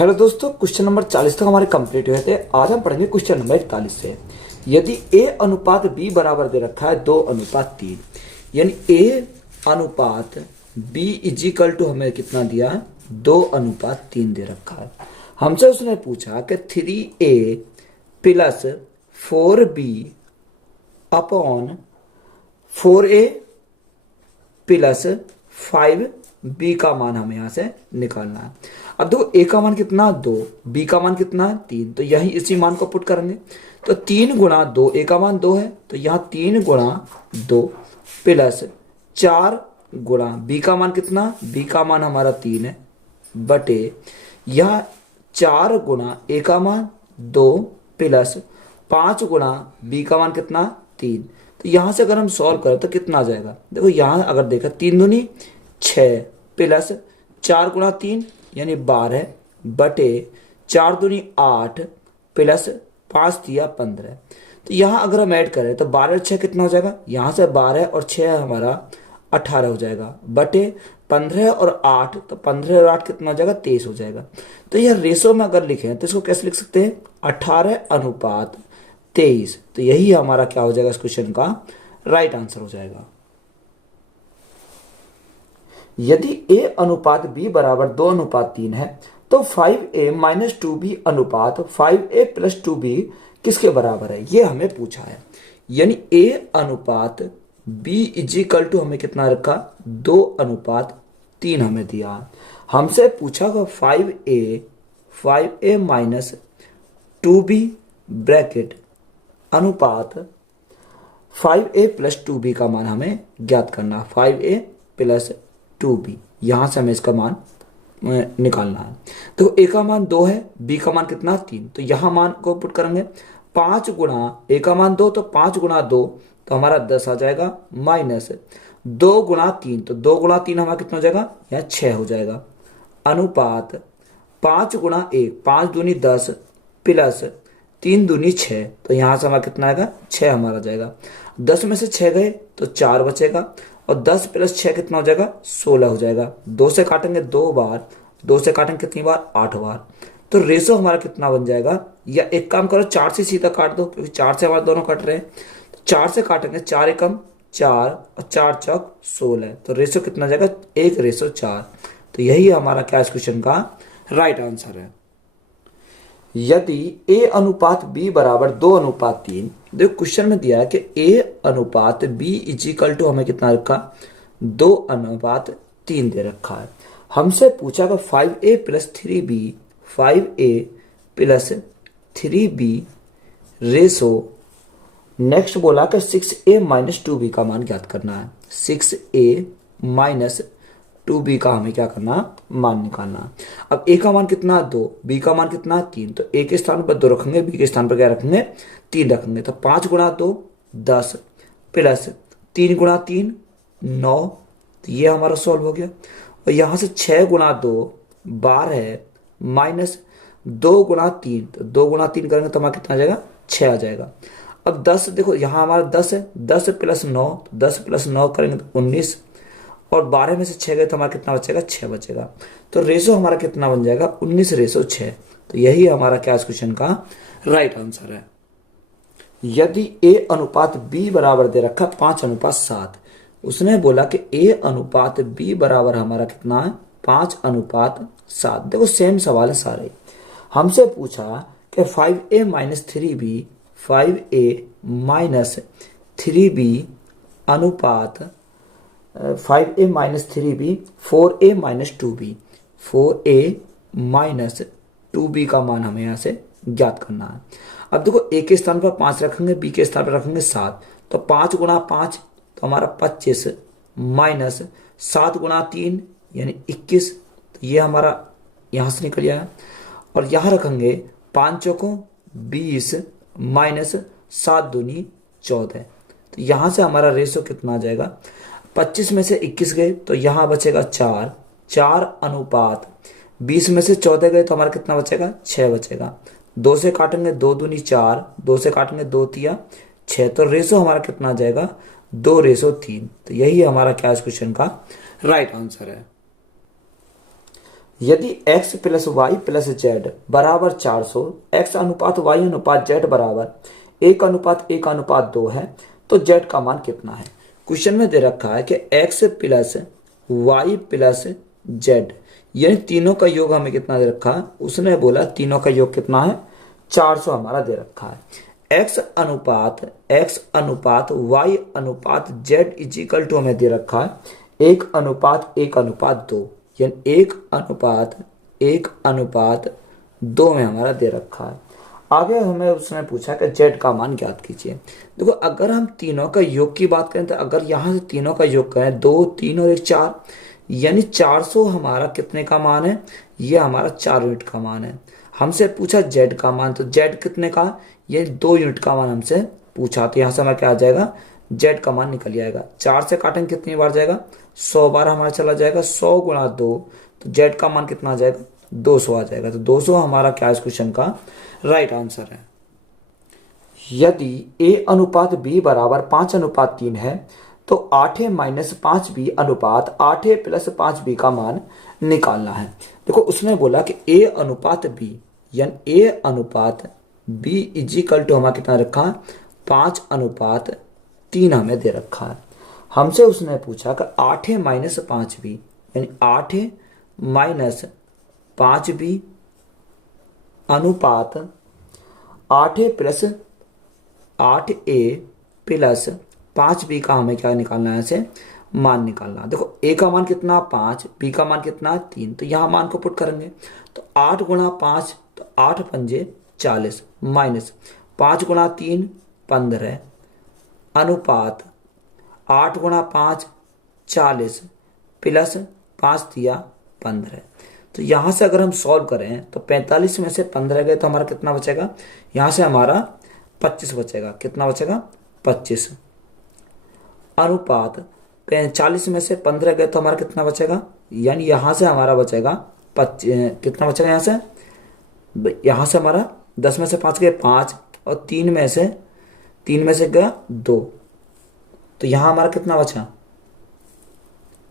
Hello दोस्तों, question number 40 तक हमारे कंप्लीट हुए थे। आज हम पढ़ेंगे क्वेश्चन नंबर 41 से। यदि a अनुपात b बराबर दे रखा है 2:3, यानी a अनुपात b इजिकल टू हमें कितना दिया है 2:3 दे रखा है। हमसे उसने पूछा कि 3a plus 4b upon 4a plus 5b का मान हमें यहां से निकालना है। अब देखो a का मान कितना 2, b का मान कितना 3, तो यही इसी मान को पुट करेंगे। तो 3 गुणा 2, a का मान 2 है तो यहाँ 3 गुणा 2 प्लस 4 गुणा b का मान कितना, b का मान हमारा 3 है बटे यह 4 गुणा a का मान 2 प्लस 5 गुणा b का मान कितना 3। तो यहां से अगर हम सॉल्व करें तो कितना आ जाएगा, देखो यहां अगर देखा 3 दूनी 6 प्लस 4 गुणा 3 यानी 12 बटे 4 दूनी 8 प्लस 5 दिया 15। तो यहाँ अगर हम ऐड करें तो 12 और 6 कितना हो जाएगा, यहाँ से 12 और 6 हमारा 18 हो जाएगा बटे 15 और 8, तो 15 और 8 कितना हो जाएगा 23 हो जाएगा। तो यह रेशो में अगर लिखें तो इसको कैसे लिख सकते हैं 18:23। तो यही हमारा क्या हो जाएगा इस क्वेश्चन का राइट आंसर हो जाएगा। यदि a अनुपात b बराबर 2:3 है तो 5a माइनस 2b अनुपात 5a प्लस 2b किसके बराबर है, ये हमें पूछा है। यानी a अनुपात b इजिकल टू हमें कितना रखा 2:3 हमें दिया। हमसे पूछा 5a माइनस 2b ब्रैकेट अनुपात 5a प्लस 2b का मान हमें ज्ञात करना। 5a प्लस 2b यहां से हमें इसका मान निकालना है। तो a का मान 2 है, b का मान कितना 3, तो यहां मान को पुट करेंगे 5 गुणा a का मान 2 तो 5 गुणा 2 तो हमारा 10 आ जाएगा माइनस 2 गुणा 3 तो 2 गुणा 3 हमारा कितना हो जाएगा यहाँ 6 हो जाएगा अनुपात 5 गुणा 1 5 दूनी 10 प्लस 3 दूनी 6 तो यहां से हमारा कितना आएगा 6 हमारा जाएगा। 10 में से 6 गए तो 4 बचेगा और 10 प्लस 6 कितना हो जाएगा 16 हो जाएगा। 2 से काटेंगे 2 बार, 2 से काटेंगे कितनी बार 8 बार। तो रेशो हमारा कितना बन जाएगा, या एक काम करो 4 से सीधा काट दो क्योंकि 4 से हमारे दोनों कट रहे हैं। तो 4 से काटेंगे 4 एकम 4 और 4 चौक 16, तो रेशो कितना जाएगा 1:4। तो यही हमारा क्या इस क्वेश्चन का राइट आंसर है। यदि a अनुपात b बराबर 2:3, देखो क्वेश्चन में दिया है कि a अनुपात b इजिकल टू हमें कितना रखा 2:3 दे रखा है। हमसे पूछा कि 5a plus 3b 5a plus 3b ratio next बोला कि 6a माइनस 2b का मान ज्ञात करना है। 6a माइनस 2b का हमें क्या करना मान निकालना। अब a का मान कितना 2, b का मान कितना 3, तो a के स्थान पर 2 रखेंगे, b के स्थान पर क्या रखेंगे 3 रखेंगे। तो 5 गुणा 2 10 प्लस 3 गुणा 3 9, तो ये हमारा सॉल्व हो गया। और यहां से 6 गुणा 2 12 माइनस 2 गुणा 3, तो 2 गुणा 3 करेंगे तो हमारा कितना आ जाएगा 6 आ जाएगा। अब 10 देखो यहाँ हमारा 10 है, 10 प्लस 9 तो 10 प्लस 9 करेंगे तो 19 और 12 में से 6 गए तो हमारा कितना बचेगा 6 बचेगा। तो रेशो हमारा कितना बन जाएगा 19:6। तो यही हमारा क्या इस क्वेश्चन का राइट आंसर है। यदि a अनुपात b बराबर दे रखा 5:7, उसने बोला कि a अनुपात b बराबर हमारा कितना है 5:7। देखो सेम सवाल है सारे। हमसे पूछा कि 5a minus 3b 5a minus 3b अनुपात 5a minus 3b 4a minus 2b 4a minus 2b का मान हमें यहाँ से ज्ञात करना है। अब देखो a के स्थान पर 5 रखेंगे, b के स्थान पर रखेंगे 7, तो 5 गुणा 5 तो हमारा 25 माइनस 7 गुणा 3 यानी 21, तो ये हमारा यहाँ से निकल आया। और यहाँ रखेंगे 5 चौकों 20 माइनस 7 दूनी 14, तो यहाँ से हमारा रेशो कितना आ जाएगा 25 में से 21 गए तो यहाँ बचेगा 4 4 अनुपात 20 में से 14 गए तो हमारा कितना बचेगा 6 बचेगा। 2 से काटेंगे 2 दूनी 4, 2 से काटेंगे 2 तिया 6, तो रेशो हमारा कितना आ जाएगा 2:3। तो यही हमारा क्या इस क्वेश्चन का राइट आंसर है। यदि x plus Y plus Z बराबर 400, x अनुपात y अनुपात z बराबर 1:1:2 है, तो z का मान कितना है। क्वेश्चन में दे रखा है कि x plus Y plus Z, यानी तीनों का योग हमें कितना दे रखा है। उसने बोला तीनों का योग कितना है, 400 हमारा दे रखा है। x अनुपात y अनुपात z इजिकल टू हमें दे रखा है 1:1:2, यानी 1:1:2 में हमारा दे रखा है। आगे हमें उसने पूछा कि z का मान ज्ञात कीजिए। देखो अगर हम तीनों का योग की बात करें तो अगर यहाँ से तीनों का योग करें 2, 3 और 1 4, यानी 400 हमारा कितने का मान है, ये हमारा 4 यूनिट का मान है। हमसे पूछा z का मान, तो z कितने का, ये 2 यूनिट का मान हमसे पूछा, तो यहाँ से हमारा क्या आ जाएगा, z का मान निकल जाएगा। 4 से काटेंगे कितनी बार जाएगा, 100 बार हमारा चला जाएगा। 100 गुणा 2, तो z का मान कितना आ जाएगा, 200 आ जाएगा। तो 200 हमारा क्या इस क्वेश्चन का राइट आंसर है। यदि a अनुपात b बराबर 5:3 है, तो 8a माइनस 5b अनुपात 8a प्लस 5b का मान निकालना है। देखो उसने बोला कि a अनुपात b, यानी a अनुपात b इजिकल टू हमारा कितना रखा है, 5:3 हमें दे रखा है। हमसे उसने पूछा कि 8a माइनस 5b, यानी 8a माइनस 5b अनुपात 8a प्लस 5b का हमें क्या निकालना है, ऐसे मान निकालना। देखो a का मान कितना 5, b का मान कितना 3, तो यहाँ मान को पुट करेंगे तो 8 गुणा 5, तो 8 पंजे 40 माइनस 5 गुणा 3 15 अनुपात 8 गुणा 5 40 प्लस 5 दिया 15। तो यहाँ से अगर हम सॉल्व करें तो 45 में से 15 गए तो हमारा कितना बचेगा, यहाँ से हमारा 25 बचेगा। कितना बचेगा, 25 अनुपात 40 में से 15 गए तो हमारा कितना बचेगा, यानी यहाँ से हमारा बचेगा कितना बचेगा, यहाँ से हमारा 10 में से 5 गए 5 और 3 में से गया 2, तो यहाँ हमारा कितना बचा,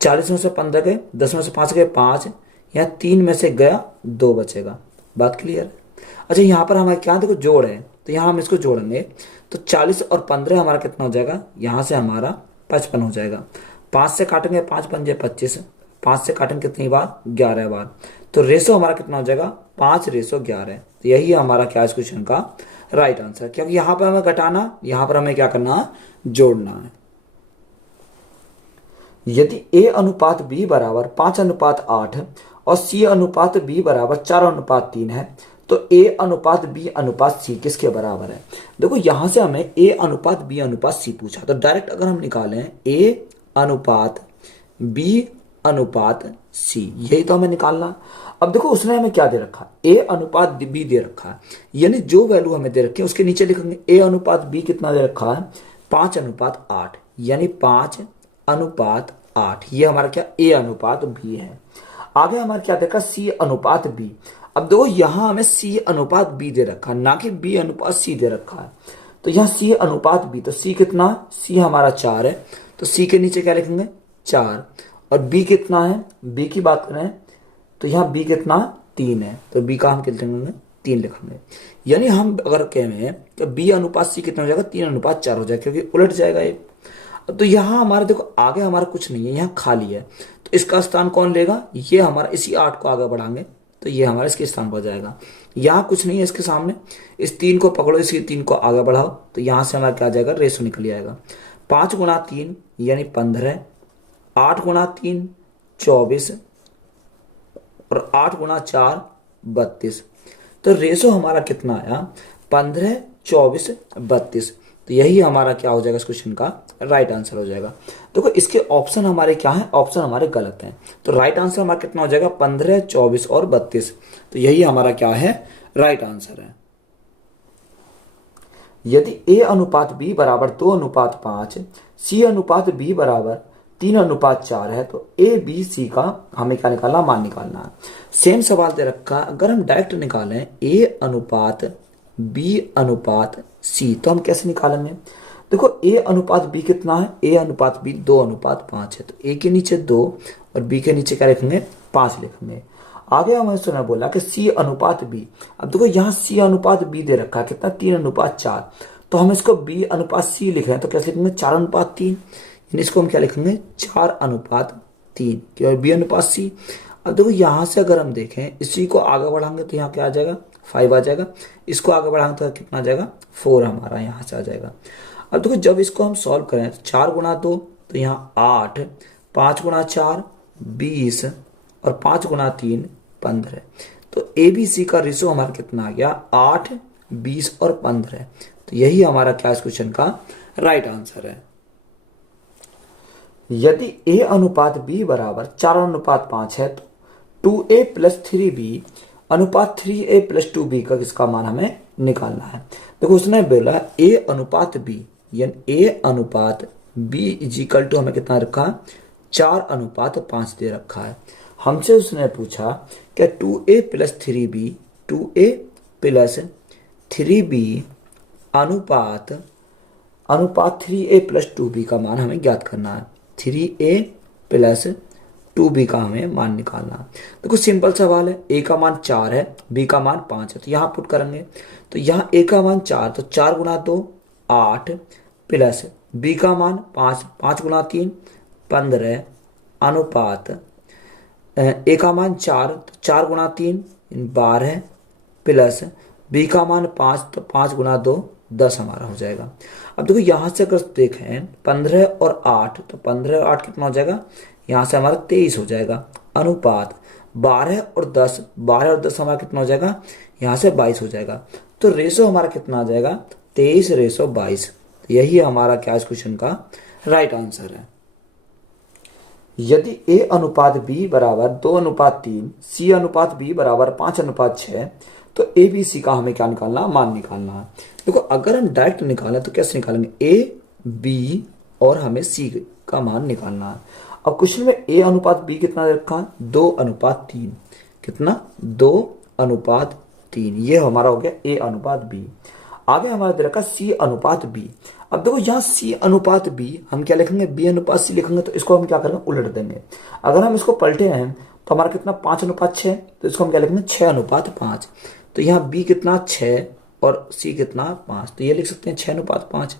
40 में से 15 गए, 10 में से 5 गए 5, यहाँ 3 में से गया 2 बचेगा। बात क्लियर। अच्छा यहाँ पर हमारे क्या देखो जोड़ है, तो यहाँ हम इसको जोड़ेंगे तो 40 और 15 हमारा कितना हो जाएगा, यहाँ से हमारा 55 हो जाएगा। 5 से काटेंगे 5 पंजे 25, 5 से काटेंगे कितनी बार, 11 बार, तो रेशो हमारा कितना हो जाएगा, 5:11। तो यही हमारा क्या इस क्वेश्चन का राइट आंसर, क्योंकि यहाँ पर हमें घटाना, यहाँ पर हमें क्या करना है, जोड़ना है। यदि a अनुपात b बराबर 5:8 और c अनुपात b बराबर 4:3 है, तो a अनुपात b अनुपात c किसके बराबर है। देखो यहां से हमें a अनुपात b अनुपात c पूछा, तो डायरेक्ट अगर हम निकालें a अनुपात b अनुपात c, यही तो हमें निकालना। अब देखो उसने हमें क्या दे रखा, a अनुपात b दे रखा है, यानी जो वैल्यू हमें दे रखी है उसके नीचे लिखेंगे। a अनुपात b कितना दे रखा है, 5:8, यानी 5:8, ये हमारा क्या a अनुपात b है। आगे हमारा क्या देखा, c अनुपात b। अब देखो यहां हमें c अनुपात b दे रखा है, ना कि b अनुपात c दे रखा है। तो यहाँ c अनुपात b, तो c कितना, c हमारा 4 है, तो c के नीचे क्या लिखेंगे 4, और b कितना है, b की बात करें तो यहाँ b कितना 3 है, तो b का हम कितना लिखेंगे 3 लिखेंगे। यानी हम अगर कहें तो b अनुपात c कितना हो जाएगा, 3:4 हो जाएगा, क्योंकि उलट जाएगा ये। तो यहाँ हमारे देखो आगे हमारा कुछ नहीं है, यहाँ खाली है, तो इसका स्थान कौन लेगा, ये हमारा इसी 8 को आगे बढ़ाएंगे तो ये हमारा इसके स्थान पर जाएगा। यहाँ कुछ नहीं है इसके सामने, इस 3 को पकड़ो, इसी 3 को आगे बढ़ाओ, तो यहाँ से हमारा क्या आ जाएगा, रेशो निकल जाएगा। 5 गुणा 3 यानी 15, 8 गुणा 3 24 और 8 गुणा 4 32। तो रेशो हमारा कितना आया, 15 24 32। तो यही हमारा क्या हो जाएगा इस क्वेश्चन का राइट आंसर हो जाएगा। देखो इसके ऑप्शन हमारे क्या है, ऑप्शन हमारे गलत हैं, तो राइट आंसर हमारा कितना हो जाएगा, 15 24 और 32। तो यही हमारा क्या है, राइट आंसर है। यदि a अनुपात b बराबर 2:5, c अनुपात b बराबर 3:4 है, तो a b c का हमें क्या निकालना, मान निकालना है। सेम सवाल दे रखा, अगर हम डायरेक्ट निकालें a अनुपात b अनुपात c, तो हम कैसे निकालेंगे। देखो a अनुपात b कितना है, a अनुपात b 2:5 है, तो a के नीचे 2 और b के नीचे क्या लिखेंगे 5 लिखेंगे। आगे हमें उसने बोला कि सी अनुपात बी। अब देखो यहाँ सी अनुपात बी दे रखा है कितना, 3:4। तो हम इसको बी अनुपात सी लिख रहे हैं तो कैसे लिखेंगे, 4:3। यानी इसको हम क्या लिखेंगे, 4:3 और बी अनुपात सी। अब देखो यहां से अगर हम देखें इसी को आगे बढ़ाएंगे तो यहाँ क्या आ जाएगा, 5 आ जाएगा। इसको आगे बढ़ाएंगे तो कितना आ जाएगा, 4 हमारा यहाँ से आ जाएगा। अब देखो जब इसको हम सॉल्व करें तो 4×2 तो यहाँ 8, 5×4 20 और 5×3 15। तो ए बी सी का रेशो हमारा कितना आ गया, 8, 20 और 15। तो यही हमारा क्या इस क्वेश्चन का राइट आंसर है। यदि ए अनुपात बी बराबर 4:5 है तो 2a + 3b अनुपात 3a + 2b का किसका मान हमें निकालना है। देखो उसने बोला a अनुपात b, यानी a अनुपात b इजिकल टू हमें कितना रखा, 4:5 दे रखा है। हमसे उसने पूछा कि 2a + 3b 2a + 3b अनुपात 3a + 2b का मान हमें ज्ञात करना है। 3a + 2b का हमें मान निकालना है। देखो सिंपल सवाल है, a का मान 4 है, b का मान 5 है, तो यहाँ पुट करेंगे। तो यहाँ a का मान 4 तो 4×2 8 प्लस b का मान 5, 5×3 15 अनुपात a का मान 4 तो 4×3 12 प्लस b का मान 5 तो 5×2 10 हमारा हो जाएगा। अब देखो यहाँ से अगर देखें 15 और 8 तो 15 और 8 कितना हो जाएगा, यहाँ से हमारा 23 हो जाएगा। अनुपात 12 और 10, 12 और 10 हमारा कितना हो जाएगा, यहाँ से 22 हो जाएगा। तो रेशो हमारा कितना आ जाएगा, 23:22। यही हमारा क्या इस क्वेश्चन का राइट आंसर है। यदि a अनुपात b बराबर 2:3, c अनुपात b बराबर 5:6 तो ए बी सी का हमें क्या निकालना, मान निकालना है। देखो अगर हम डायरेक्ट निकालें तो कैसे निकालेंगे, ए बी और हमें सी का मान निकालना है। अब क्वेश्चन में ए अनुपात बी कितना रखा है, 2:3। कितना, 2:3। ये हमारा हो गया ए अनुपात बी। आगे हमारा दे रखा सी अनुपात बी। अब देखो यहाँ सी अनुपात बी हम क्या लिखेंगे, बी अनुपात सी लिखेंगे। तो इसको हम क्या करेंगे, उलट देंगे। अगर हम इसको पलटे हैं तो हमारा कितना, 5:6। तो इसको हम क्या लिखेंगे, 6:5। तो यहाँ b कितना 6 और c कितना 5, तो ये लिख सकते हैं 6:5।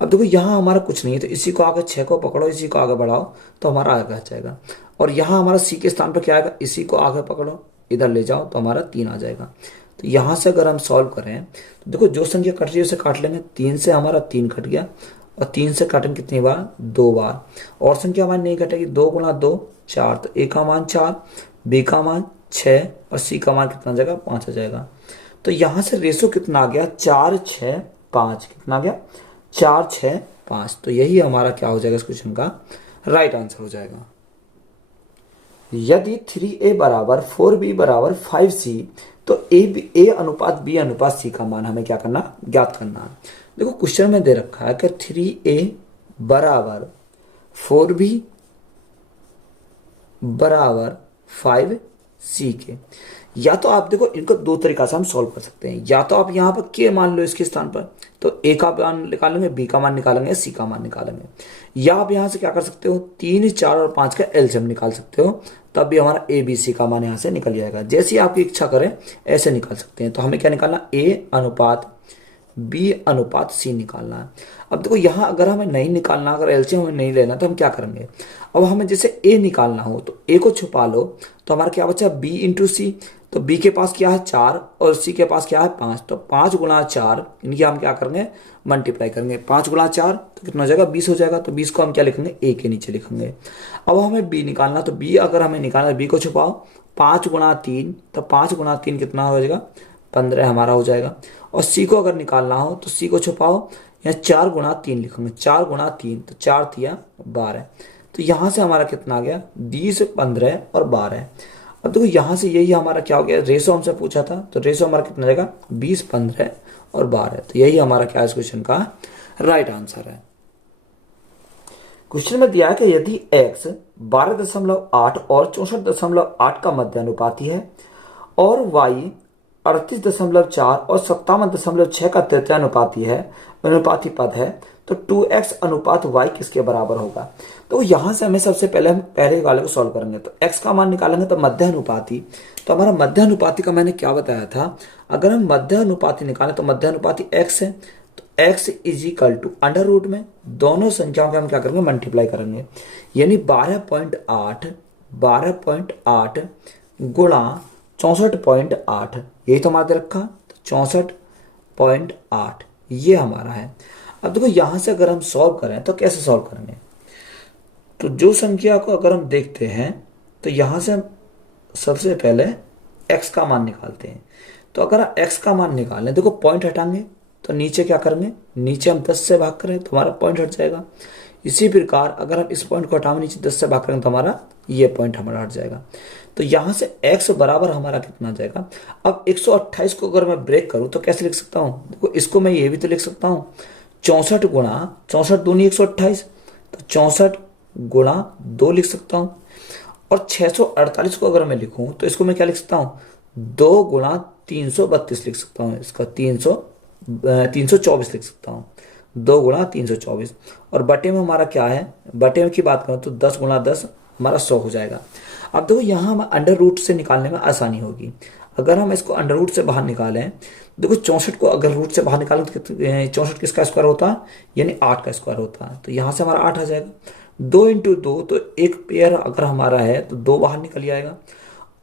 अब देखो यहाँ हमारा कुछ नहीं है तो इसी को आगे 6 को पकड़ो, इसी को आगे बढ़ाओ तो हमारा आगे आ जाएगा। और यहाँ हमारा c के स्थान पर क्या आएगा, इसी को आगे पकड़ो इधर ले जाओ तो हमारा 3 आ जाएगा। तो यहाँ से अगर हम सॉल्व करें तो देखो जो संख्या कट रही है उसे काट लेंगे। 3 से हमारा 3 कट गया और 3 से काटेंगे कितनी बार, 2 बार। और संख्या हमारी नहीं कटेगी, 2×2 4। तो a का मान 4, b का मान 6 और c का मान कितना आ जाएगा, 5 आ जाएगा। तो यहां से रेशो कितना आ गया, 4, 6, 5। कितना आ गया, 4, 6, 5। तो यही हमारा क्या हो जाएगा इस क्वेश्चन का राइट आंसर हो जाएगा। यदि 3a बराबर 4b बराबर 5c तो a अनुपात b अनुपात c का मान हमें क्या करना, ज्ञात करना है। देखो क्वेश्चन में दे रखा है कि 3a बराबर 4b बराबर 5c के। या तो आप देखो इनको दो तरीका से हम सॉल्व कर सकते हैं। या तो आप यहाँ पर के मान लो इसके स्थान पर, तो a का मान निकालेंगे, b का मान निकालेंगे, c का मान निकालेंगे। या आप यहाँ से क्या कर सकते हो, 3, 4 और 5 का एलसीएम निकाल सकते हो, तब भी हमारा a b c का मान यहाँ से निकल जाएगा। जैसी आपकी इच्छा करें ऐसे निकाल सकते हैं। तो हमें क्या निकालना, a अनुपात b अनुपात c निकालना है। अब देखो यहाँ अगर हमें नहीं निकालना, अगर एलसीएम हमें नहीं लेना तो हम क्या करेंगे, अब हमें जैसे a निकालना हो तो a को छुपा लो तो हमारा क्या बचा, b इंटू सी। तो b के पास क्या है 4 और c के पास क्या है 5। तो 5×4 इनकी हम क्या करेंगे, मल्टीप्लाई करेंगे। 5×4 तो कितना हो जाएगा, 20 हो जाएगा। तो 20 को हम क्या लिखेंगे, a के नीचे लिखेंगे। अब हमें b निकालना, तो b अगर हमें निकालना, b को छुपाओ, 5×3 तो 5×3 कितना हो जाएगा, 15 हमारा हो जाएगा। और c को अगर निकालना हो तो c को छुपाओ, यहाँ 4×3 लिखेंगे। 4×3 तो 4 तिया 12। तो यहाँ से हमारा कितना आ गया, 20, 15 और 12। अब देखो यहाँ से यही हमारा क्या हो गया, रेशो हमसे पूछा था, तो रेशो हमारा कितना रहेगा, 20, 15 और 12। तो यही हमारा क्या है इस क्वेश्चन का राइट आंसर है। क्वेश्चन में दिया है कि यदि x 12.8 और 64.8 का मध्यानुपाती है और y 38.4 और 57.6 का तृतीयानुपाती है, अनुपाती पद है, तो 2x अनुपात y किसके बराबर होगा। तो यहां से हमें सबसे पहले हम पहले वाले को सॉल्व करेंगे। तो x का मान निकालेंगे तो मध्य अनुपाती, तो हमारा मध्य अनुपाती का मैंने क्या बताया था, अगर हम मध्य अनुपाती निकालें तो मध्य अनुपाती x है, तो x is equal to under root में दोनों संख्याओं के हम क्या करेंगे, मल्टीप्लाई करेंगे, यानी 12.8 गुणा 64.8, यही तो हमारा दे रखा, तो 64.8 ये हमारा है। अब देखो यहां से अगर हम सॉल्व करें तो कैसे सॉल्व करेंगे, तो जो संख्या को अगर हम देखते हैं तो यहां से हम सबसे पहले x का मान निकालते हैं। तो अगर हम x का मान निकालें, देखो पॉइंट हटाएंगे तो नीचे क्या करेंगे, नीचे हम 10 से भाग करें तो हमारा पॉइंट हट जाएगा। इसी प्रकार अगर हम इस पॉइंट को हटाएं नीचे 10 से भाग करें तो हमारा ये पॉइंट हमारा हट जाएगा। तो यहां से x बराबर हमारा कितना आ जाएगा। अब 128 को अगर मैं ब्रेक करूं तो कैसे लिख सकता हूं, देखो इसको मैं ये भी तो लिख सकता हूं 64 गुणा 64 दूनी 128, तो 64 गुणा 2 लिख सकता हूं। और 648 को अगर मैं लिखूं तो इसको मैं क्या लिख सकता हूं, 2 गुणा 332 लिख सकता हूं, इसका 324 लिख सकता हूं, 2 गुणा 324। और बटे में हमारा क्या है, बटे में की बात करूं तो 10 गुणा 10 हमारा 100 हो जाएगा। अब देखो यहाँ हम अंडर रूट से निकालने में आसानी होगी। अगर हम इसको अंडर रूट से बाहर निकालें, देखो 64 को अगर रूट से बाहर निकालें तो 64 किसका स्क्वायर होता है, यानी 8 का स्क्वायर होता है। तो यहाँ से हमारा 8 आ जाएगा। 2 इंटू 2 तो एक पेयर अगर हमारा है तो 2 बाहर निकल आएगा।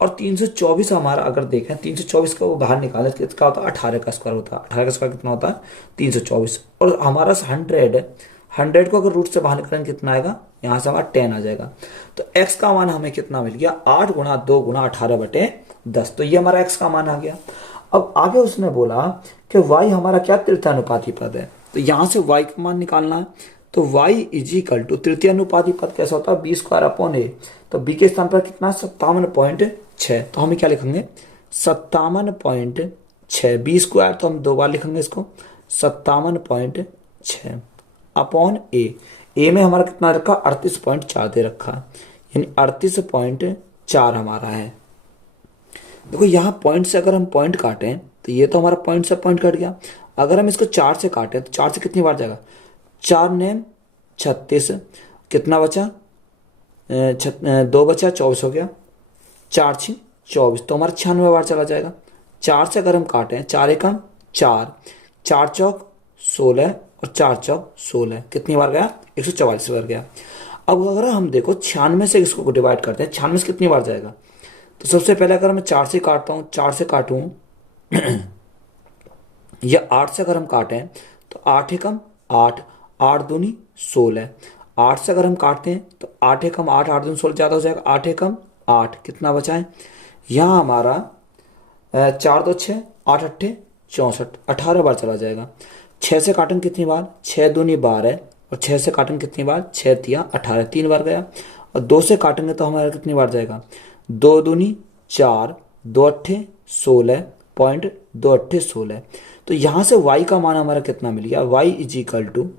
और 324 हमारा अगर देखें 324 का वो बाहर निकाले तो कितना होता है, 18 का स्क्वायर होता है। 18 का स्क्वायर कितना होता है, 324। और हमारा 100 को अगर रूट से बाहर निकालेंगे कितना आएगा, यहाँ से हमारा 10 आ जाएगा। तो x का मान हमें कितना मिल गया, 8 गुणा 2 गुणा 18 बटे 10। तो ये हमारा x का मान आ गया। अब आगे उसने बोला कि y हमारा क्या, तृतीय अनुपाती पद है। तो यहाँ से y का मान निकालना है। तो y इज इक्वल टू तृतीय अनुपाती पद कैसा होता है, b स्क्वायर अपॉन a। तो b के स्थान पर कितना, 57.6। तो हम क्या लिखेंगे, 57.6। b स्क्वायर तो हम 2 बार लिखेंगे इसको, 57.6 अपॉन ए में हमारा कितना रखा, 38.4 दे रखा, यानी 38.4 हमारा है। देखो यहाँ पॉइंट से अगर हम पॉइंट काटें तो ये तो हमारा पॉइंट से पॉइंट कट गया। अगर हम इसको 4 से काटें तो 4 से कितनी बार जाएगा, 4 नेम 36, कितना बचा, 2 बचा, 24 हो गया, 4 6 24, तो हमारा 96 बार चला जाएगा। 4 से अगर हम काटें, 4 एकम 4, 4 चौक 16 और 4 चौक 16, कितनी बार गया, 144 बार गया। अब अगर हम देखो 96 से इसको डिवाइड करते हैं, 96 से कितनी बार जाएगा। तो सबसे पहले अगर मैं 4 से काटता हूँ, 4 से काटूँ या 8 से अगर हम काटें तो 8 एकम 8, 8 दूनी 16। 8 से अगर हम काटते हैं तो 8 एकम 8, 8 दूनी 16 ज़्यादा हो जाएगा, 8 एकम 8, कितना बचा है यहाँ हमारा 4 2 6, 8 8 64, 18 बार चला जाएगा। 6 से काटेंगे कितनी बार, 6 दूनी 12 और 6 से काटेंगे कितनी बार, 6 तिया 18, 3 बार गया। और 2 से काटेंगे तो हमारा कितनी बार जाएगा, 2 दूनी 4, 2 अट्ठे 16.2 तो यहाँ से y का मान हमारा कितना मिल गया, y इज इक्वल टू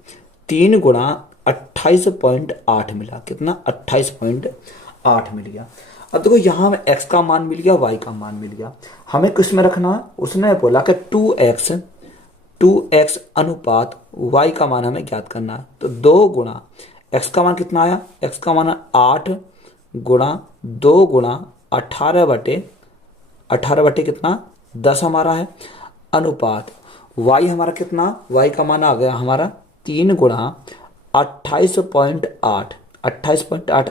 3 गुणा 28.8 मिला, कितना 28.8 मिल गया। अब देखो यहाँ हमें x का मान मिल गया, y का मान मिल गया, हमें किस में रखना है, उसने बोला कि 2x अनुपात y का मान हमें ज्ञात करना है। तो 2 गुणा x का मान कितना आया, x का मान 8 गुणा 2 गुणा 18 बटे कितना 10 हमारा है, अनुपात y हमारा कितना, y का मान आ गया हमारा 3 गुणा 28.8।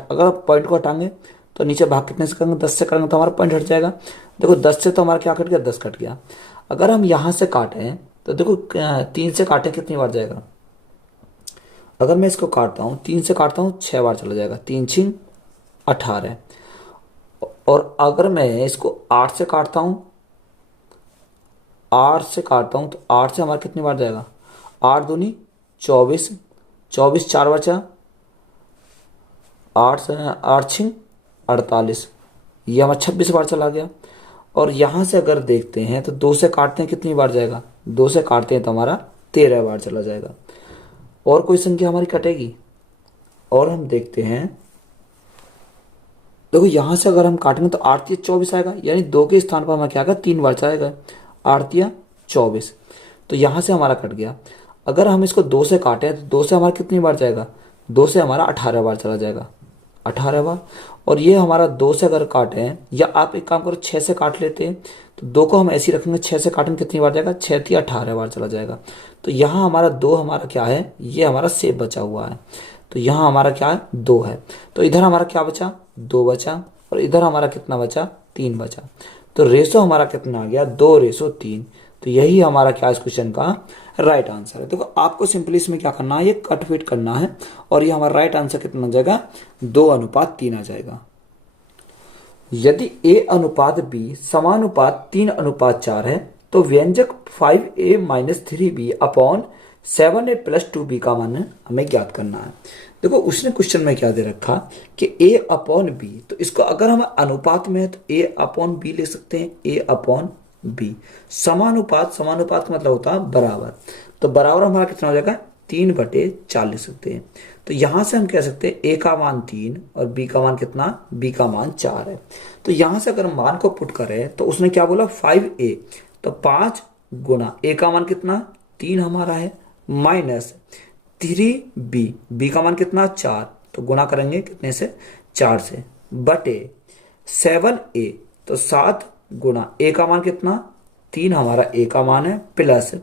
अगर आप पॉइंट को हटाएंगे तो नीचे भाग कितने से करेंगे, 10 से करेंगे तो हमारा पॉइंट हट जाएगा। देखो 10 से तो हमारा क्या कट गया, 10 कट गया। अगर हम यहाँ से काटें तो देखो 3 से काटें कितनी बार जाएगा, अगर मैं इसको काटता हूँ 3 से काटता हूँ 6 बार चला जाएगा, 3 6 18। और अगर मैं इसको 8 से काटता हूँ, 8 से काटता हूँ तो 8 से हमारा कितनी बार जाएगा, 8 दूनी 24, 24 4 बचा, 8 से 8 6 48, ये हमारा 26 बार चला गया। और यहाँ से अगर देखते हैं तो 2 से काटते हैं कितनी बार जाएगा, 2 से काटते हैं तो हमारा 13 बार चला जाएगा। और कोई संख्या हमारी कटेगी, और हम देखते हैं, देखो यहाँ से अगर हम काटेंगे तो 8 3 24 आएगा, यानी 2 के स्थान पर हमें क्या आएगा, 3 बार जाएगा, 8 3 24। तो यहाँ से हमारा कट गया। अगर हम इसको 2 से काटें तो 2 से हमारा कितनी बार जाएगा, 2 से हमारा 18 बार चला जाएगा, 18 बार। और ये हमारा 2 से अगर काटे हैं, या आप एक काम करो 6 से काट लेते हैं, तो 2 को हम ऐसे ही रखेंगे, 6 से काटेंगे कितनी बार जाएगा, 6 थी 18 बार चला जाएगा। तो यहाँ हमारा 2 हमारा क्या है, ये हमारा सेब बचा हुआ है। तो यहाँ हमारा क्या है, 2 है। तो इधर हमारा क्या बचा, 2 बचा, और इधर हमारा कितना बचा, 3 बचा। तो रेशो हमारा कितना आ गया, 2:3। तो यही हमारा क्या इस क्वेश्चन का राइट आंसर है। देखो आपको सिंपली इसमें क्या करना है, ये कट फिट करना है, और ये हमारा राइट आंसर कितना आ जाएगा, 2:3 आ जाएगा। यदि a अनुपात b समानुपात 3:4 है तो व्यंजक 5a-3b अपॉन 7a + 2b का मान हमें ज्ञात करना है। देखो उसने क्वेश्चन में क्या दे रखा कि a/b, तो इसको अगर हम अनुपात में है तो a/b लिख सकते हैं, a/b। समानुपात, समानुपात का मतलब होता है बराबर, तो बराबर हमारा कितना हो जाएगा, 3/4 लिख सकते हैं। तो यहां से हम कह सकते हैं a का मान 3 और b का मान कितना, b का मान 4 है। तो यहां से अगर मान को पुट करें तो उसने क्या बोला 5a, तो 5 गुना a का मान कितना 3 हमारा है, माइनस 3b, b का मान कितना 4, तो गुणा करेंगे कितने से, 4 से, बटे 7a, तो 7 गुना a का मान कितना 3 हमारा a का मान है, प्लस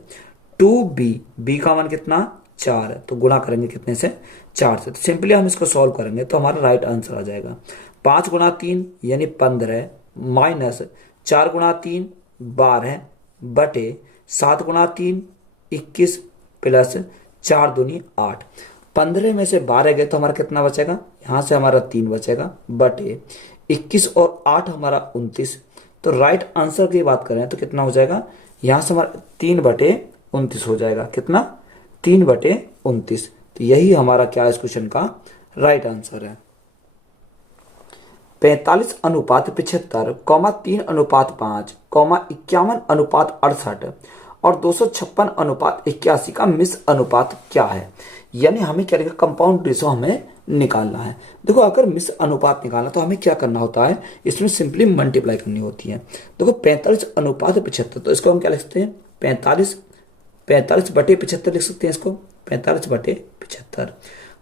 2b, b का मान कितना 4 है, तो गुणा करेंगे कितने से, 4 से। तो सिंपली हम इसको सॉल्व करेंगे तो हमारा राइट आंसर आ जाएगा 5 गुना 3 यानी 15, माइनस 4 गुना 3 12, बटे 7 गुना 3 21, प्लस 4 दूनी 8। 15 में से 12 गए तो हमारा कितना बचेगा, यहाँ से हमारा 3 बचेगा, बटे 21 और 8 हमारा 29। तो राइट आंसर की बात करें तो कितना हो जाएगा, यहाँ से हमारा 3/29 हो जाएगा, कितना 3/29। तो यही हमारा क्या इस क्वेश्चन का राइट आंसर है। 45:75, 3:5, 51:68 और 256:81 का मिस अनुपात क्या है। यानी हमें क्या लिखा, कंपाउंड रेशो हमें निकालना है। देखो अगर मिस अनुपात निकालना तो हमें क्या करना होता है, इसमें सिंपली मल्टीप्लाई करनी होती है। देखो 45:75, तो इसको हम क्या लिख सकते हैं, 45/75 लिख सकते हैं इसको, 45/75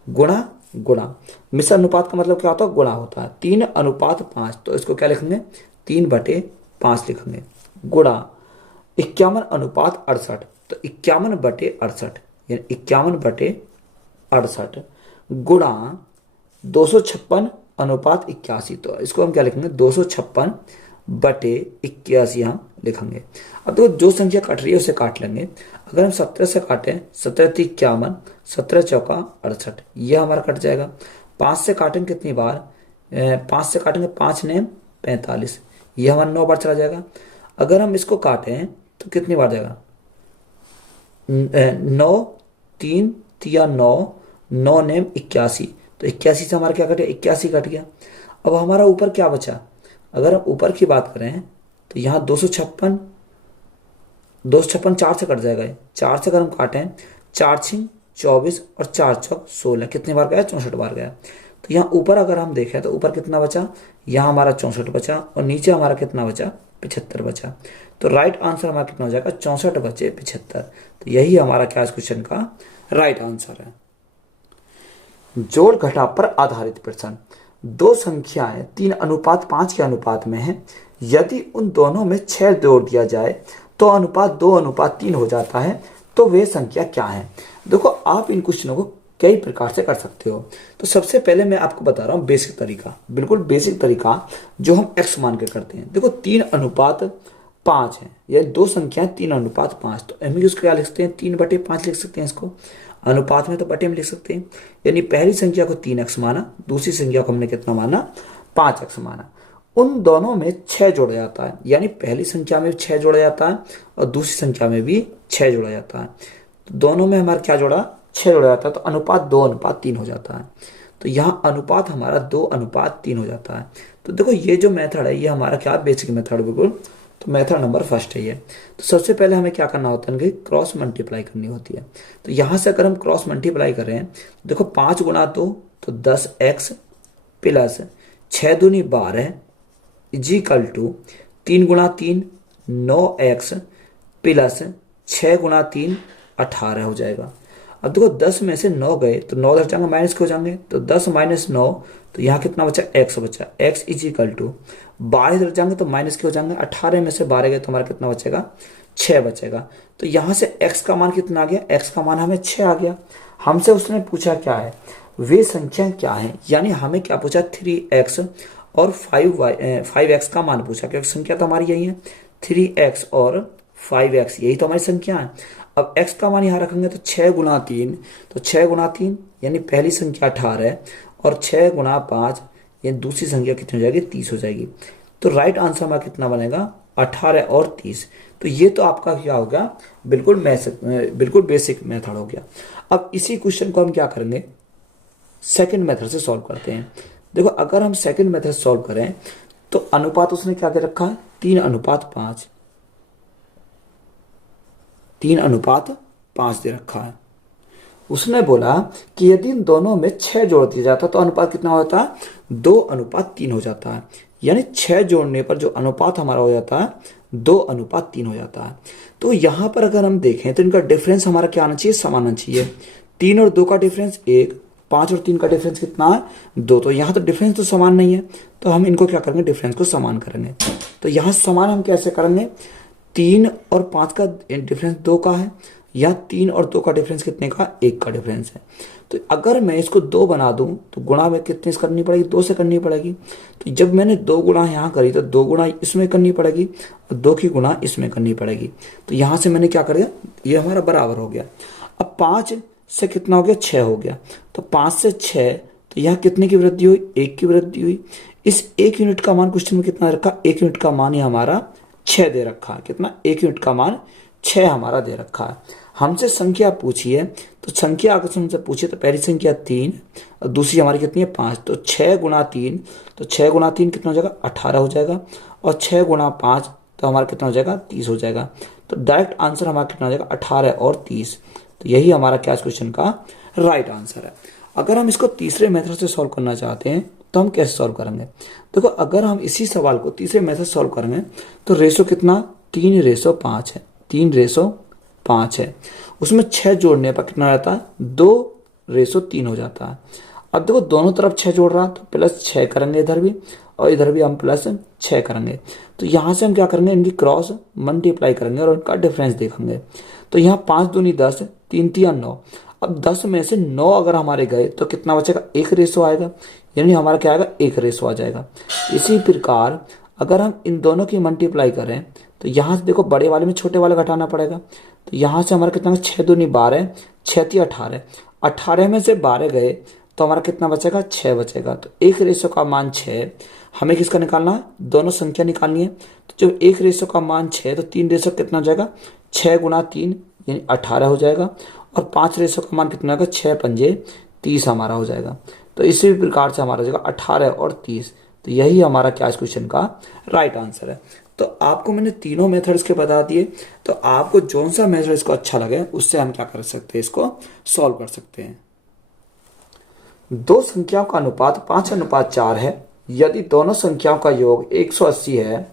गुणा गुणा, मिस अनुपात का मतलब क्या होता है, गुणा होता है, 3:5, तो इसको क्या लिखेंगे 3/5 लिखेंगे, गुणा 51:68, तो 51/68 यानी 51/68 गुणा 256:81, तो इसको हम क्या लिखेंगे 256/81 हम लिखेंगे। अब देखो जो संख्या कट रही है उसे काट लेंगे। अगर हम 17 से काटें, 17 × 51, 17 चौका 68, ये हमारा कट जाएगा। 5 से काटेंगे कितनी बार, 5 से काटेंगे 5 ने 45, ये हमारा 9 बार चला जाएगा। अगर हम इसको काटें तो कितनी बार जाएगा, 9 3 या 9 9 ने 81, तो 81 से हमारा क्या कटे, 81 कट गया। अब हमारा ऊपर क्या बचा, अगर हम ऊपर की बात करें तो यहाँ 256 4 से कट जाएगा, 4 से अगर हम काटें 4 × 24 और 4 × 16, कितनी बार गया, 64 बार गया। तो यहाँ ऊपर अगर हम देखें तो ऊपर कितना बचा, यहाँ हमारा 64 बचा, और नीचे हमारा कितना बचा, 75 बचा। तो राइट आंसर हमारा कितना हो जाएगा, 64 बचे 75। तो यही हमारा क्या इस क्वेश्चन का राइट आंसर है। जोड़ घटाव पर आधारित प्रश्न, दो संख्याएं 3:5 के अनुपात में है, यदि उन दोनों में 6 जोड़ दिया जाए तो अनुपात 2:3 हो जाता है, तो वे संख्या क्या है। देखो आप इन क्वेश्चनों को कई प्रकार से कर सकते हो। तो सबसे पहले मैं आपको बता रहा हूँ बेसिक तरीका, बिल्कुल बेसिक तरीका जो हम x मान के करते हैं। देखो 3:5 है, ये दो संख्याएं 3:5, तो हम इसको क्या लिख सकते हैं, 3/5 लिख सकते हैं इसको। अनुपात में तो बटे में लिख सकते हैं, यानी पहली संख्या को 3x माना, दूसरी संख्या को हमने कितना माना, 5x माना। उन दोनों में 6 जोड़ा जाता है, यानी पहली संख्या में 6 जोड़ा जाता है और दूसरी संख्या में भी 6 जोड़ा जाता है। तो दोनों में हमारा क्या जोड़ा, 6 जोड़ा जाता है, तो अनुपात 2:3 हो जाता है। तो यहाँ अनुपात हमारा 2:3 हो जाता है। तो देखो ये जो मेथड है ये हमारा क्या बेसिक मेथड, बिल्कुल तो मेथड नंबर फर्स्ट है ये। तो सबसे पहले हमें क्या करना होता है कि क्रॉस मल्टीप्लाई करनी होती है। तो यहाँ से अगर हम क्रॉस मल्टीप्लाई कर रहे हैं, देखो 5 गुणा 2 तो 10x प्लस 6 दूनी 12 इजिकल टू 3 गुणा 3 9x प्लस 6 गुणा 3 18 हो जाएगा। अब देखो 10 में से 9 गए तो 9 उधर जाएंगे माइनस के हो जाएंगे, तो 10 माइनस 9, तो यहाँ कितना बचा, x बचा। x इज इक्वल टू 12 इधर जाएंगे तो माइनस के हो जाएंगे, 18 में से 12 गए तो हमारा कितना बचेगा, 6 बचेगा। तो यहाँ से x का मान कितना आ गया, x का मान हमें 6 आ गया। हमसे उसने पूछा क्या है, वे संख्या क्या है, यानी हमें क्या पूछा, 3x और 5x का मान पूछा, क्योंकि संख्या तो हमारी यही है 3x और 5x, यही तो हमारी संख्या है। अब x का मान यहाँ रखेंगे तो 6 गुना 3, तो 6 गुना 3 यानी पहली संख्या 18 और 6 गुना 5 यानी दूसरी संख्या कितनी हो जाएगी, 30 हो जाएगी। तो राइट आंसर हमारा कितना बनेगा, 18 और 30। तो ये तो आपका क्या हो गया, बिल्कुल बेसिक मेथड हो गया। अब इसी क्वेश्चन को हम क्या करेंगे, सेकंड मेथड से सॉल्व करते हैं। देखो अगर हम सेकंड मेथड सॉल्व करें तो अनुपात उसने क्या दे रखा है, 3:5, 3:5 दे रखा है। उसने बोला कि यदि इन दोनों में 6 जोड़ दिया जाता तो अनुपात कितना होता है, 2:3 हो जाता है। यानी 6 जोड़ने पर जो अनुपात हमारा हो जाता है 2:3 हो जाता है। तो यहां पर अगर हम देखें तो इनका डिफरेंस हमारा क्या आना चाहिए, समान आना चाहिए। 3 और 2 का डिफरेंस 1, 5 और 3 का डिफरेंस कितना है, 2। तो यहाँ तो डिफरेंस तो समान नहीं है, तो हम इनको क्या करेंगे, डिफरेंस को समान करेंगे। तो यहाँ समान हम कैसे करेंगे, 3 और 5 का डिफरेंस 2 का है, या 3 और 2 का डिफरेंस कितने का, 1 का डिफरेंस है। तो अगर मैं इसको 2 बना दूं तो गुणा में कितने से करनी पड़ेगी, 2 से करनी पड़ेगी। तो जब मैंने 2 गुणा यहाँ करी तो 2 गुणा इसमें करनी पड़ेगी और 2 की गुणा इसमें करनी पड़ेगी। तो यहाँ से मैंने क्या कर दिया, ये हमारा बराबर हो गया। अब 5 से कितना हो गया, 6 हो गया। तो 5 से 6, तो यहाँ कितने की वृद्धि हुई, 1 की वृद्धि हुई। इस 1 यूनिट का मान क्वेश्चन में कितना रखा, 1 यूनिट का मान ही हमारा 6 दे रखा है। कितना, 1 यूनिट का मान 6 हमारा दे रखा है। हमसे संख्या पूछी है, तो संख्या अगर हमसे पूछे तो पहली संख्या 3 और दूसरी हमारी कितनी है, 5। तो 6 गुना 3, तो 6 गुना 3 कितना हो जाएगा, 18 हो जाएगा। और 6 गुना 5 तो हमारा कितना हो जाएगा, 30 हो जाएगा। तो डायरेक्ट आंसर हमारा कितना हो जाएगा, 18 और 30। तो यही हमारा क्या क्वेश्चन का राइट आंसर है। अगर हम इसको तीसरे मेथड से सॉल्व करना चाहते हैं तो हम कैसे सॉल्व करेंगे, देखो अगर हम इसी सवाल को तीसरे मेथड सॉल्व करेंगे तो रेशो कितना, 3:5 है, 3:5 है। उसमें 6 जोड़ने पर कितना रहता है, 2:3 हो जाता है। अब देखो दोनों तरफ 6 जोड़ रहा तो प्लस 6 करेंगे इधर भी, और इधर भी हम प्लस 6 करेंगे। तो यहाँ से हम क्या करेंगे, इनकी क्रॉस मल्टीप्लाई करेंगे और उनका डिफरेंस देखेंगे। तो यहाँ 5 दूनी 10, 3 तिया 9। अब 10 में से 9 अगर हमारे गए तो कितना बचेगा, 1 रेशो आएगा, यानी हमारा क्या आएगा, 1 रेशो आ जाएगा। इसी प्रकार अगर हम इन दोनों की मल्टीप्लाई करें तो यहाँ से देखो बड़े वाले में छोटे वाले घटाना पड़ेगा। तो यहाँ से हमारा कितना, 6 दूनी 12, 6 तिया 18, 18 में से 12 गए तो हमारा कितना बचेगा, 6 बचेगा। तो 1 रेशो का मान 6, हमें किसका निकालना है, दोनों संख्या निकालनी है। तो जब 1 रेशो का मान 6, तो 3 रेशो कितना हो जाएगा, 6 गुना 3 यानी 18 हो जाएगा। और 5 रेशो का मान कितना होगा, 6 पंजे 30 हमारा हो जाएगा। तो इसी प्रकार से हमारा हो जाएगा 18 और 30। तो यही हमारा क्या क्वेश्चन का राइट आंसर है। तो आपको मैंने तीनों मेथड्स के बता दिए, तो आपको जौन सा मेथड इसको अच्छा लगे उससे हम क्या कर सकते हैं, इसको सॉल्व कर सकते हैं। दो संख्याओं का अनुपात 5:4 है। यदि दोनों संख्याओं का योग 180 है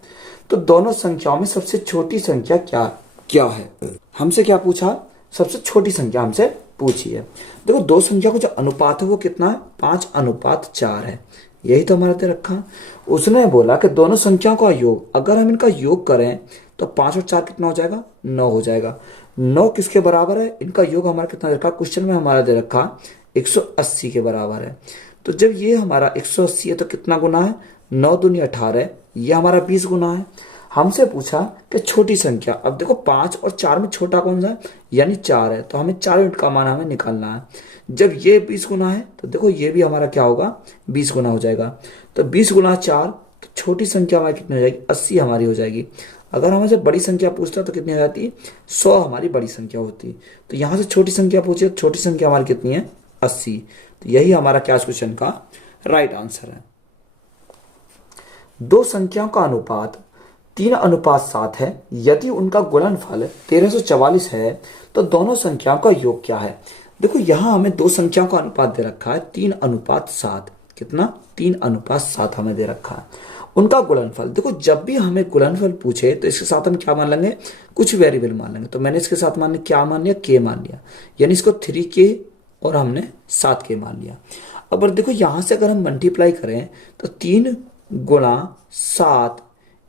तो दोनों संख्याओं में सबसे छोटी संख्या क्या है। हमसे क्या पूछा, सबसे छोटी संख्या हमसे पूछी है। देखो दो संख्या का जो अनुपात है वो कितना है, 5:4 है, यही तो हमारा दे रखा। उसने बोला कि दोनों संख्याओं का योग, अगर हम इनका योग करें तो 5 और 4 कितना हो जाएगा, 9 हो जाएगा। 9 किसके बराबर है, इनका योग हमारा कितना दे रखा, क्वेश्चन में हमारा दे रखा 180 के बराबर है। तो जब ये हमारा 180 है तो कितना गुना है, 9 दूनी 18, ये हमारा 20 गुना है। हमसे पूछा कि छोटी संख्या, अब देखो 5 और 4 में छोटा कौन सा है, यानी 4 है, तो हमें 4 यूनिट का मान हमें निकालना है। जब ये 20 गुना है तो देखो ये भी हमारा क्या होगा, 20 गुना हो जाएगा। तो 20 गुना 4, तो छोटी संख्या हमारी कितनी हो जाएगी, 80 हमारी हो जाएगी। अगर हमसे बड़ी संख्या पूछता तो कितनी हो जाती, 100 हमारी बड़ी संख्या होती। तो यहाँ से छोटी संख्या पूछे, छोटी संख्या हमारी कितनी है, 80। तो यही हमारा क्या क्वेश्चन का राइट आंसर है। दो संख्याओं का अनुपात 3:7 है। यदि उनका गुणनफल 1344 है तो दोनों संख्याओं का योग क्या है। देखो यहां हमें दो संख्याओं का अनुपात दे रखा है 3:7। कितना, 3:7 हमें दे रखा है। उनका गुणनफल। देखो जब भी हमें गुणनफल पूछे तो इसके साथ हम क्या मान लेंगे, कुछ वेरिएबल मान लेंगे। तो मैंने इसके साथ मान क्या मान लिया, के मान लिया, यानी इसको 3k और हमने 7k मान लिया। अब देखो यहां से अगर हम मल्टीप्लाई करें तो 3 × 7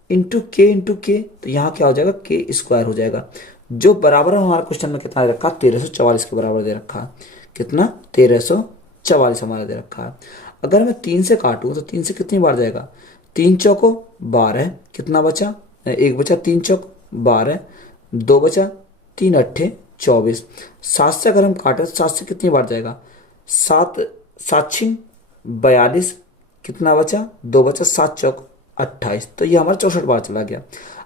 इंटू के, तो यहाँ क्या हो जाएगा, के स्क्वायर हो जाएगा, जो बराबर हमारा क्वेश्चन में कितना दे रखा, 1344 के बराबर दे रखा है। कितना, 1344 हमारा दे रखा है। अगर मैं 3 से काटूं तो 3 से कितनी बार जाएगा, 3 चौको 12, कितना बचा, 1 बचा, 3 चौक 12, 2 बचा, 3 अट्ठे 24। 7 से अगर हम काटें तो 7 से कितनी बार जाएगा, 7 7 छिंग 42, कितना बचा, 2 बचा, 7 चौक 28, तो ये हमारा 64 बार चला गया।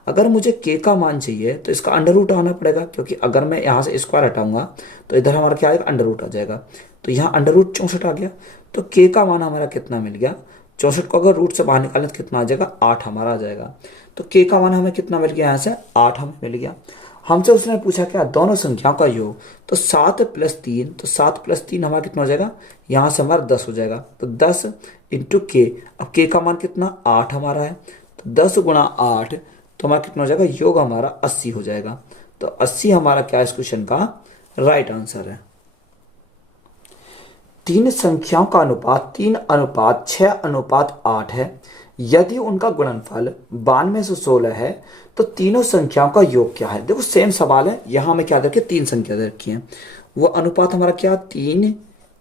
अगर मुझे के का मान चाहिए तो इसका अंडर रूट आना पड़ेगा, क्योंकि अगर मैं यहाँ से स्क्वायर हटाऊंगा तो इधर हमारा क्या आएगा, अंडर रूट आ जाएगा। तो यहाँ अंडर रूट 64 आ गया। तो के का मान हमारा कितना मिल गया, 64 को अगर रूट से बाहर निकालें तो कितना आ जाएगा, 8 हमारा आ जाएगा। तो के का मान हमें कितना मिल गया, यहाँ से 8 हमें मिल गया। हमसे उसने पूछा क्या, दोनों संख्याओं का योग, तो 7 + 3, तो 7 + 3 हमारा कितना हो जाएगा, यहाँ से हमारा 10 हो जाएगा। तो 10 इंटू के, अब के का मान कितना, 8 हमारा है, तो 10 × 8, तो हमारा कितना हो जाएगा, योग हमारा 80 हो जाएगा। तो 80 हमारा क्या इस क्वेश्चन का राइट आंसर है। तीन संख्याओं का अनुपात 3:6:8 है। यदि उनका गुणनफल 9216 है तो तीनों संख्याओं का योग क्या है। देखो सेम सवाल है, यहां हमें क्या दे रखी है, 3 संख्या दे रखी है। वो अनुपात हमारा क्या, 3,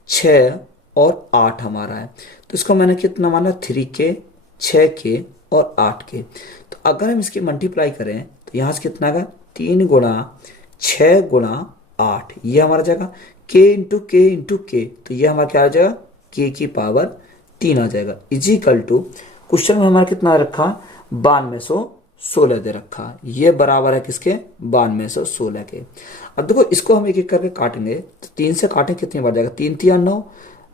6 और 8 हमारा है। तो इसको मैंने कितना माना, 3k, 6k और 8k। तो अगर हम इसकी मल्टीप्लाई करें तो यहाँ से कितना आएगा, 3 × 6 × 8, ये हमारा जाएगा k इंटू के, तो ये हमारा क्या आ जाएगा, k की पावर 3 आ जाएगा। इजिकल टू क्वेश्चन में हमारा कितना रखा, 9216 दे रखा, ये बराबर है किसके, 9216 के। अब देखो इसको हम एक एक करके काटेंगे, तो 3 से काटें कितनी बार जाएगा, 3 × 3 = 9,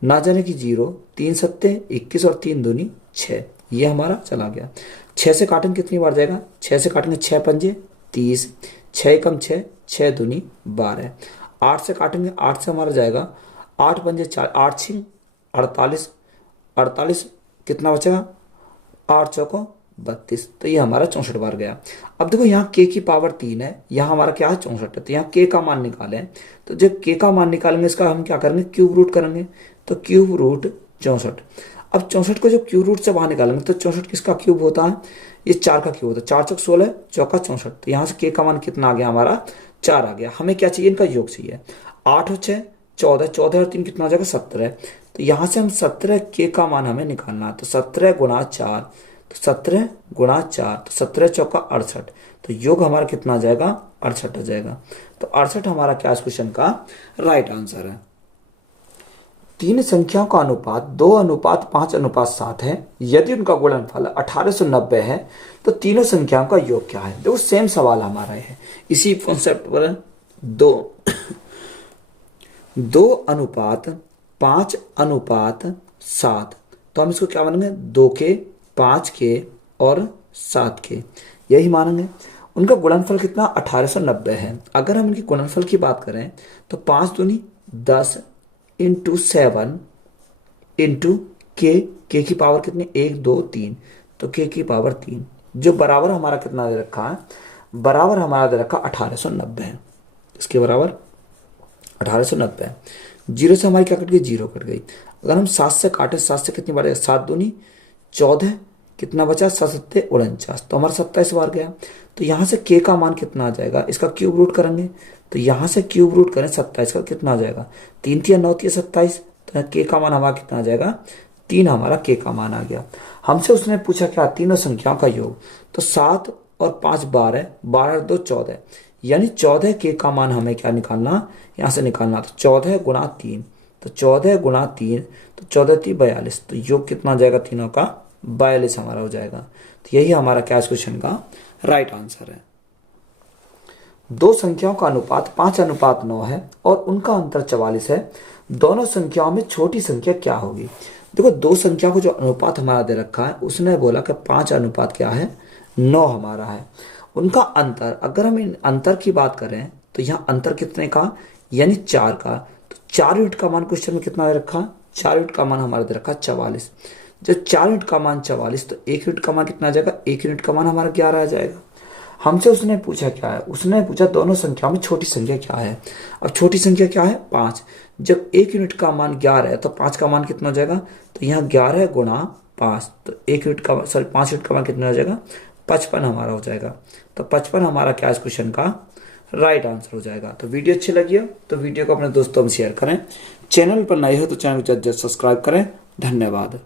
ना जाने की 0, 3 × 7 = 21 और 3 × 2 = 6, ये हमारा चला गया। 6 से काटेंगे कितनी बार जाएगा, 6 से काटेंगे 6 × 5 = 30, 6 × 6 = 6 × 2 = 12। 8 से काटेंगे, 8 से हमारा जाएगा 8 × 5 = 4, 8 × 6 = 48, 48 कितना बचेगा, 8 चौको 32, तो ये हमारा 64 बार गया। अब देखो यहाँ k की पावर 3 है, यहाँ हमारा क्या है, 64 है। तो यहाँ k का मान निकालें, तो जब k का मान निकालेंगे इसका हम क्या करेंगे, क्यूब रूट करेंगे। तो क्यूब रूट 64, अब 64 को जब क्यूब रूट से बाहर निकालेंगे तो 64 किसका क्यूब होता है, ये 4 का क्यूब होता है, 4 चौक 16, चौका 64। तो यहाँ से k का मान कितना आ गया, हमारा 4 आ गया। हमें क्या चाहिए, इनका योग चाहिए। 8 और 6 14, 14 और 3 कितना आ जाएगा, 17। तो यहाँ से हम 17 k का मान हमें निकालना है। तो 17 × 4, तो 17 × 4, तो 17 चौका 68, तो योग हमारा कितना आ जाएगा, 68 आ जाएगा। तो 68 हमारा क्या इस क्वेश्चन का राइट आंसर है। तीन संख्याओं का अनुपात 2:5:7 है। यदि उनका गुणनफल 1890 है तो तीनों संख्याओं का योग क्या है। देखो सेम सवाल हमारा है, इसी कॉन्सेप्ट पर 2:5:7, तो हम इसको क्या मानेंगे, 2k, 5k और 7k, यही मानेंगे। उनका गुणनफल कितना, 1890 है। अगर हम इनकी गुणनफल की बात करें तो 5 दूनी 10 इंटू 7 इंटू के की पावर कितनी, 1 2 3, तो के की पावर 3, जो बराबर हमारा कितना दे रखा है, बराबर हमारा दे रखा 1890 है। इसके बराबर 1890 है। 0 से हमारी क्या कट गई, 0 कट गई। अगर हम 7 से काटे, 7 से कितनी बार, 7 दूनी 14, कितना बचा, 7 7 49, तो हमारा 27 बार गया। तो यहाँ से के का मान कितना आ जाएगा, इसका क्यूब रूट करेंगे। तो यहाँ से क्यूब रूट करें 27 का, कितना आ जाएगा, 3 × 9 = 27, तो के का मान हमारा कितना आ जाएगा, 3 हमारा के का मान आ गया। हमसे उसने पूछा क्या, तीनों संख्याओं का योग, तो 7 और 5 12, 12 और 2 14, यानी 14 के का मान हमें क्या निकालना, यहाँ से निकालना। तो 14 × 3, तो 14 × 3, तो 14 3 42, तो योग कितना आ जाएगा तीनों का, 42 हमारा हो जाएगा। तो यही हमारा क्या इस क्वेश्चन का राइट आंसर है। दो संख्याओं का अनुपात 5:9 है और उनका अंतर 44 है। दोनों संख्याओं में छोटी संख्या क्या होगी। देखो दो संख्या को जो अनुपात हमारा दे रखा है, उसने बोला कि 5 क्या है, 9 हमारा है। उनका अंतर, अगर हम इन अंतर की बात करें तो यहाँ अंतर कितने का, यानी 4 का। तो 4 यूनिट का मान क्वेश्चन में कितना दे रखा, 4 यूनिट का मान हमारा दे रखा 44। जब 4 यूनिट का मान 44 तो 1 यूनिट का मान कितना आ जाएगा, 1 यूनिट का मान हमारा 11 आ जाएगा। हमसे उसने पूछा क्या है, उसने पूछा दोनों संख्या में छोटी संख्या क्या है। अब छोटी संख्या क्या है, 5। जब 1 यूनिट का मान 11 है तो 5 का मान कितना हो जाएगा, तो यहाँ 11 गुणा 5, तो 1 यूनिट का सॉरी 5 यूनिट का मान कितना हो जाएगा, 55 हमारा हो जाएगा। तो 55 हमारा क्या इस क्वेश्चन का राइट आंसर हो जाएगा। तो वीडियो अच्छी लगी हो तो वीडियो को अपने दोस्तों में शेयर करें, चैनल पर नए हो तो चैनल को सब्सक्राइब करें। धन्यवाद।